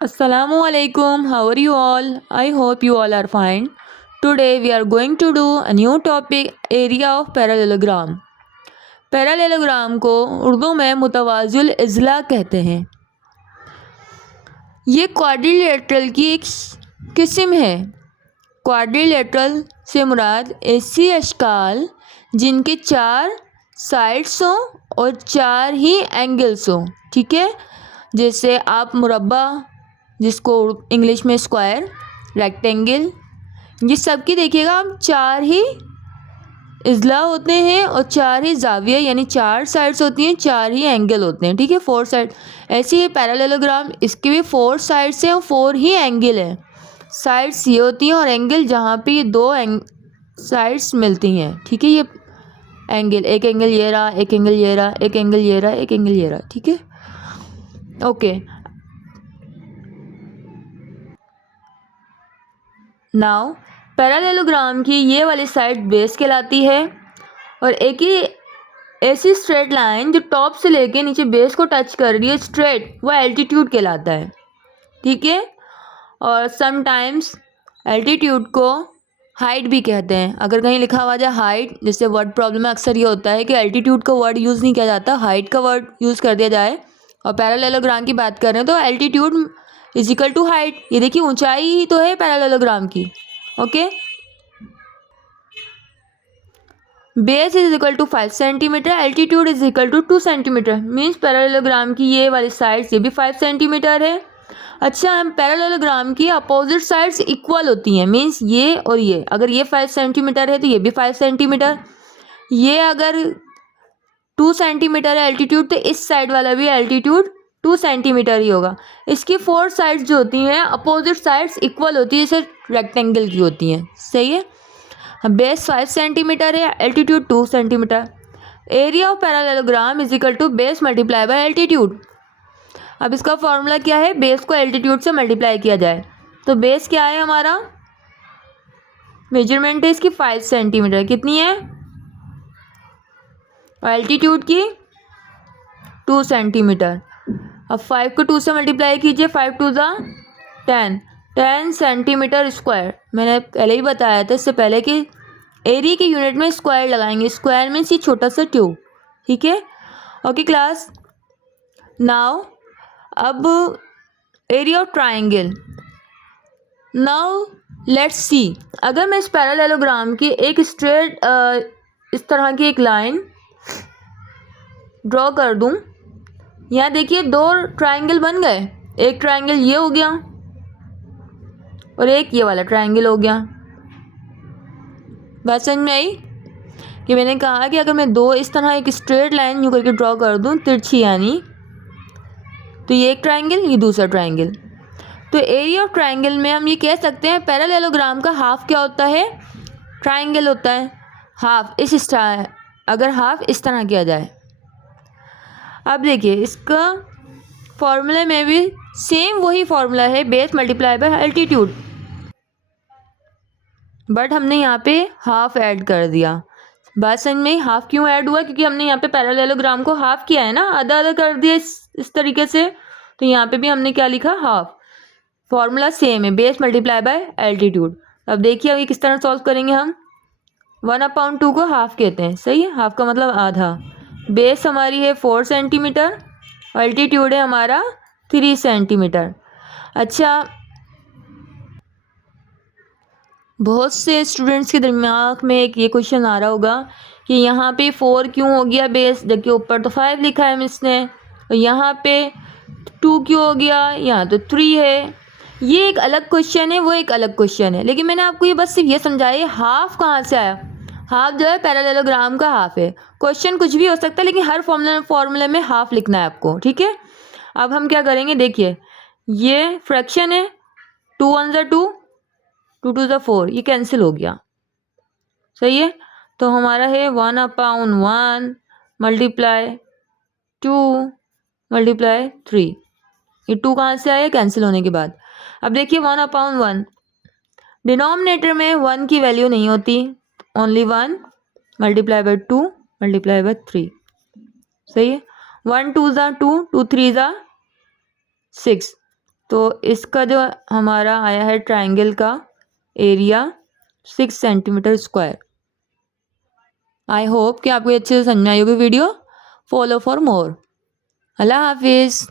Assalamu alaikum. How are you all? I hope you all are fine. Today we are going to do a new topic, area of parallelogram. Parallelogram को उर्दू में मुतवाज़िल इज़ला कहते हैं। ये quadrilateral की एक किस्म है। क्वाड्रिलेटरल से मुराद ऐसी अशकाल जिनके 4 साइड्स हों और 4 ही एंगल्स हों, ठीक है। जैसे आप मुरब्बा, जिसको इंग्लिश में स्क्वायर, रेक्टेंगल, ये सब की देखिएगा आप 4 ही इज़ला होते हैं और 4 ही जाविया यानी 4 साइड्स होती हैं, 4 ही एंगल होते हैं, ठीक है। 4 साइड ऐसे ही पैरेललोग्राम, इसके भी 4 साइड्स हैं और 4 ही एंगल हैं। साइड्स ये होती हैं और एंगल जहाँ पे ये 2 साइड्स मिलती हैं, ठीक है। ये एंगल, एक एंगल ये रहा, एक एंगल ये रहा, एक एंगल ये रहा, एक एंगल ये रहा, ठीक है। ओके, नाउ पैरेललोग्राम की ये वाली साइड बेस कहलाती है और एक ही ऐसी स्ट्रेट लाइन जो टॉप से लेके नीचे बेस को टच कर रही है स्ट्रेट, वह एल्टीट्यूड कहलाता है, ठीक है। और समटाइम्स एल्टीट्यूड को हाइट भी कहते हैं। अगर कहीं लिखा हुआ जाए हाइट, जैसे वर्ड प्रॉब्लम में अक्सर ये होता है कि एल्टीट्यूड का वर्ड यूज़ नहीं किया जाता, हाइट का वर्ड यूज़ कर दिया जाए। और पैरेललोग्राम की बात कर रहे हैं तो altitude is equal to height. ये देखिए ऊंचाई ही तो है पैरेललोग्राम की, okay. Base is equal to 5 centimetre, altitude is equal to 2 centimetre. Means parallelogram की ये वाली साइड्स ये भी 5 सेंटीमीटर है। अच्छा, हम पैरेललोग्राम की अपोजिट साइड्स इक्वल होती हैं, मीन्स ये और ये, अगर ये 5 सेंटीमीटर है तो ये भी 5 सेंटीमीटर। ये अगर 2 सेंटीमीटर है एल्टीट्यूड तो इस साइड वाला भी एल्टीट्यूड 2 सेंटीमीटर ही होगा। इसकी 4 साइड्स जो होती हैं अपोजिट साइड्स इक्वल होती है, जैसे रेक्टेंगल की होती हैं, सही है। बेस 5 सेंटीमीटर है, altitude 2 centimetre. Area of parallelogram is equal to base multiply by altitude. अब इसका फॉर्मूला क्या है, बेस को एल्टीट्यूड से मल्टीप्लाई किया जाए। तो बेस क्या है हमारा, मेजरमेंट है इसकी 5 सेंटीमीटर, कितनी है, और एल्टीट्यूड की 2 सेंटीमीटर। अब 5 को 2 से मल्टीप्लाई कीजिए, 5 2 ज़ा 10 सेंटीमीटर स्क्वायर। मैंने पहले ही बताया था इससे पहले कि एरिया के यूनिट में स्क्वायर लगाएंगे। स्क्वायर मीन्स ये छोटा सा ट्यूब, ठीक है। ओके क्लास, नाउ अब area of triangle. Now let's see, अगर मैं इस पैरेललोग्राम की एक स्ट्रेट इस तरह की एक लाइन ड्रॉ कर दूं, यहाँ देखिए 2 ट्राइंगल बन गए। एक ट्राइंगल ये हो गया और एक ये वाला ट्राइंगल हो गया। बात समझ में आई कि मैंने कहा कि अगर मैं 2 इस तरह एक स्ट्रेट लाइन यूँ करके ड्रॉ कर दूँ तिरछी, यानी तो ये एक ट्राइंगल, ये दूसरा ट्राइंगल। तो एरिया ऑफ ट्राइंगल में हम ये कह सकते हैं पैरेललोग्राम का हाफ क्या होता है, ट्राइंगल होता है। हाफ इस अगर हाफ इस तरह किया जाए। अब देखिए इसका फॉर्मूले में भी सेम वही फॉर्मूला है, base multiply by altitude, but हमने यहाँ पे हाफ ऐड कर दिया। बात समझ में, हाफ क्यों ऐड हुआ, क्योंकि हमने यहाँ पे पैरेललोग्राम को हाफ किया है ना, आधा आधा कर दिया इस तरीके से। तो यहाँ पे भी हमने क्या लिखा, हाफ। फॉर्मूला सेम है, बेस मल्टीप्लाई बाय एल्टीट्यूड। अब देखिए अभी किस तरह सॉल्व करेंगे हम। 1/2 को हाफ कहते हैं, सही है, हाफ का मतलब आधा। बेस हमारी है 4 सेंटीमीटर और एल्टीट्यूड है हमारा 3 सेंटीमीटर। अच्छा, बहुत से स्टूडेंट्स के दिमाग में एक ये क्वेश्चन आ रहा होगा कि यहाँ पे 4 क्यों हो गया बेस, जबकि ऊपर तो 5 लिखा है मिस ने, और यहाँ पे 2 क्यों हो गया, यहाँ तो 3 है। ये एक अलग क्वेश्चन है, वो एक अलग क्वेश्चन है, लेकिन मैंने आपको ये बस सिर्फ ये समझाया हाफ कहाँ से आया। हाफ जो है पैरेललोग्राम का हाफ है। क्वेश्चन कुछ भी हो सकता है, लेकिन हर फॉर्मूले में हाफ लिखना है आपको, ठीक है। अब हम क्या करेंगे, देखिए ये फ्रैक्शन है, 2 1 ज़ा 2, 2 2 ज़ा 4, ये कैंसिल हो गया, सही है। तो हमारा है 1/1 मल्टीप्लाई 2 मल्टीप्लाई 3। ये 2 कहाँ से आया, कैंसिल होने के बाद। अब देखिए 1/1, डिनोमिनेटर में 1 की वैल्यू नहीं होती, only 1 multiply by 2 multiply by 3, सही है। 1 2 ज़ा 2, 2 3 ज़ा 6, तो इसका जो हमारा आया है ट्राइंगल का area 6 centimetre square. I hope कि आपको अच्छे से समझ में आई होगी वीडियो। Follow for more. अल्लाह हाफिज़।